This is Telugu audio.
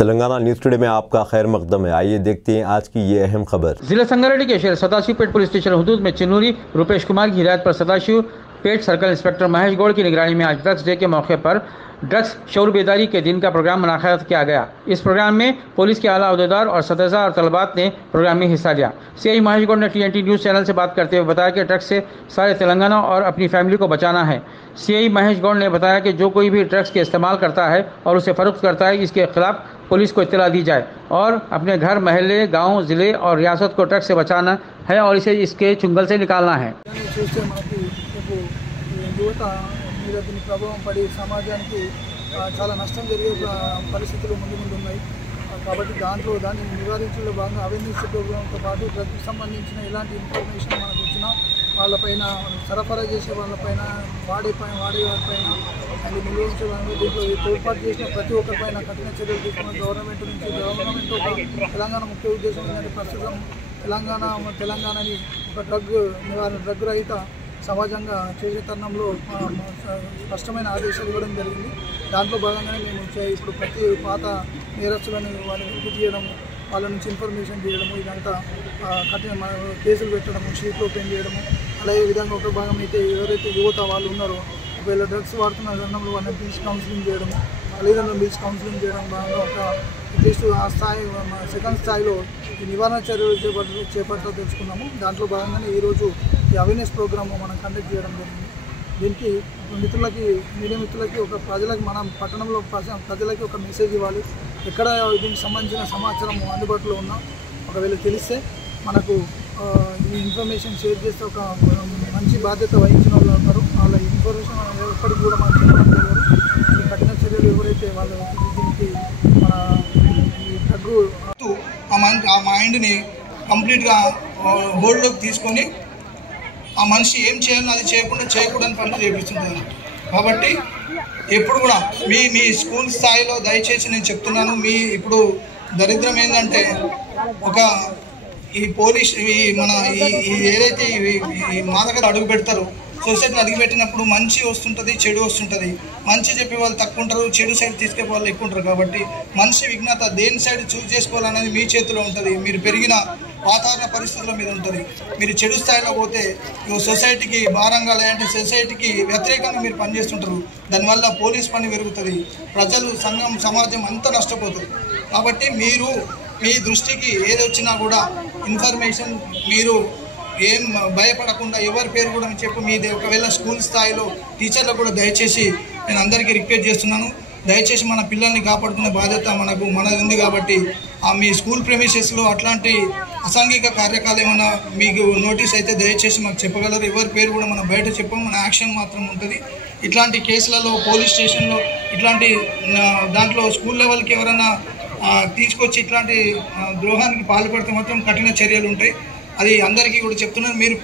तेलंगाना न्यूज टुडे में आपका खैर मकदम है। आइए देखते हैं आज की ये अहम खबर। जिला संगारेड्डी के शहर सदाशिवपेट पुलिस स्टेशन हदूद में चिन्नूरी रुपेश कुमार की हिदायत पर सदाशिवपेट सर्कल इंस्पेक्टर महेश गौड़ की निगरानी में आज ड्रग्स डे के मौके पर ड्रग्स शऊर बेदारी के दिन का प्रोग्राम मुनाक़द किया गया। इस प्रोग्राम में पुलिस के आला अहदेदार और सदस्य और तलबात ने प्रोग्राम में हिस्सा लिया। सीआई महेश गौड़ ने TNT न्यूज़ चैनल से बात करते हुए बताया कि ड्रग्स से सारे तेलंगाना और अपनी फैमिली को बचाना है। सीआई महेश गौड़ ने बताया कि जो कोई भी ड्रग्स के इस्तेमाल करता है और उसे फ़रोख्त करता है, इसके खिलाफ पुलिस को इत्तला दी जाए और अपने घर, महल्ले, गांव, ज़िले और रियासत को ड्रग्स से बचाना है और इसे इसके चुंगल से निकालना है। చాలా నష్టం జరిగే పరిస్థితులు ముందు ఉన్నాయి కాబట్టి దాన్ని నివారించడంలో భాగంగా అవేర్నెస్ ప్రోగ్రామ్తో పాటు డ్రగ్కి సంబంధించిన ఎలాంటి ఇన్ఫర్మేషన్ మనకు వచ్చినా వాళ్ళపైన సరఫరా చేసే వాళ్ళపైన వాడే వారిపైన అండ్ నిల్వించే వాళ్ళని దీంట్లో తోడ్పాటు చేసిన ప్రతి ఒక్కరిపైన కఠిన చర్యలు తీసుకున్న గవర్నమెంట్ ఒక తెలంగాణ ముఖ్య ఉద్దేశం ఏంటంటే ప్రస్తుతం తెలంగాణని ఒక డ్రగ్ రహిత సమాజంగా చేసే తరుణంలో స్పష్టమైన ఆదేశాలు ఇవ్వడం జరిగింది। దాంట్లో భాగంగానే మేము ఇప్పుడు ప్రతి పాత నేరస్తులను వాళ్ళని వెలికి తీయడం, వాళ్ళ నుంచి ఇన్ఫర్మేషన్ తీయడము, ఇదంతా కఠిన కేసులు పెట్టడము, షీట్ ఓపెన్ చేయడము, అలాగే విధంగా ఒక భాగం అయితే ఎవరైతే యువత వాళ్ళు ఉన్నారో ఒకవేళ డ్రగ్స్ వాడుతున్న తరుణంలో వాళ్ళని పిలిచి కౌన్సిలింగ్ చేయడము, తల్లిదండ్రులను పిలిచి కౌన్సిలింగ్ చేయడం భాగంగా ఒక అట్లీస్ట్ ఆ స్థాయి సెకండ్ స్థాయిలో ఈ నివారణ చర్యలు చేపట్టా తెలుసుకున్నాము। దాంట్లో భాగంగానే ఈరోజు ఈ అవేర్నెస్ ప్రోగ్రామ్ మనం కండక్ట్ చేయడం జరిగింది। దీనికి మీడియా మిత్రులకి ఒక ప్రజలకి మనం పట్టణంలో ప్రజలకి ఒక మెసేజ్ ఇవ్వాలి। ఎక్కడ దీనికి సంబంధించిన సమాచారం అందుబాటులో ఉన్నా ఒకవేళ తెలిస్తే మనకు ఈ ఇన్ఫర్మేషన్ షేర్ చేస్తే ఒక మంచి బాధ్యత వహించిన వాళ్ళు ఉంటారు। వాళ్ళ ఇన్ఫర్మేషన్ ఎప్పటికి కూడా మనం చెప్పడం జరగదు। ఈ కఠిన చర్యలు ఎవరైతే వాళ్ళు దీనికి మన ఈ డ్రగ్ ఆ మైండ్ని కంప్లీట్గా హోల్డ్లోకి తీసుకొని ఆ మనిషి ఏం చేయాలో అది చేయకూడని పనులు చేపిస్తుంటారు। కాబట్టి ఎప్పుడు కూడా మీ స్కూల్ స్థాయిలో దయచేసి నేను చెప్తున్నాను, ఇప్పుడు దరిద్రం ఏంటంటే ఒక ఈ పోలీస్ మన ఏదైతే ఈ మాదకత అడుగు పెడతారో సొసైటీని అడుగుపెట్టినప్పుడు మంచి వస్తుంటుంది, చెడు వస్తుంటుంది। మంచి చెప్పే వాళ్ళు తక్కువ ఉంటారు, చెడు సైడ్ తీసుకెళ్ళే వాళ్ళు ఎక్కువ ఉంటారు। కాబట్టి మనిషి విఘ్నత దేని సైడ్ చూస్ చేసుకోవాలనేది మీ చేతిలో ఉంటుంది, మీరు పెరిగిన వాతావరణ పరిస్థితుల మీద ఉంటుంది। మీరు చెడు స్థాయిలో పోతే సొసైటీకి భారంగా లేదంటే సొసైటీకి వ్యతిరేకంగా మీరు పనిచేస్తుంటారు, దానివల్ల పోలీస్ పని పెరుగుతుంది, ప్రజలు సంఘం సమాజం అంతా నష్టపోతుంది। కాబట్టి మీరు మీ దృష్టికి ఏది వచ్చినా కూడా ఇన్ఫర్మేషన్ మీరు ఏం భయపడకుండా ఎవరి పేరు కూడా చెప్పి మీది ఒకవేళ స్కూల్ స్థాయిలో టీచర్లకు కూడా దయచేసి నేను అందరికీ రిక్వెస్ట్ చేస్తున్నాను, దయచేసి మన పిల్లల్ని కాపాడుకునే బాధ్యత మనది ఉంది। కాబట్టి మీ స్కూల్ ప్రెమిసెస్లో అట్లాంటి అసాంఘిక కార్యక్రమాలు ఏమైనా మీకు నోటీస్ అయితే దయచేసి మాకు చెప్పగలరు। ఎవరి పేరు కూడా మనం బయట చెప్పము, మన యాక్షన్ మాత్రం ఉంటుంది। ఇట్లాంటి కేసులలో పోలీస్ స్టేషన్లో ఇట్లాంటి దాంట్లో స్కూల్ లెవెల్కి ఎవరైనా తీసుకొచ్చి ఇట్లాంటి ద్రోహానికి పాల్పడితే మాత్రం కఠిన చర్యలు ఉంటాయి। అది అందరికీ కూడా చెప్తున్నాను। మీరు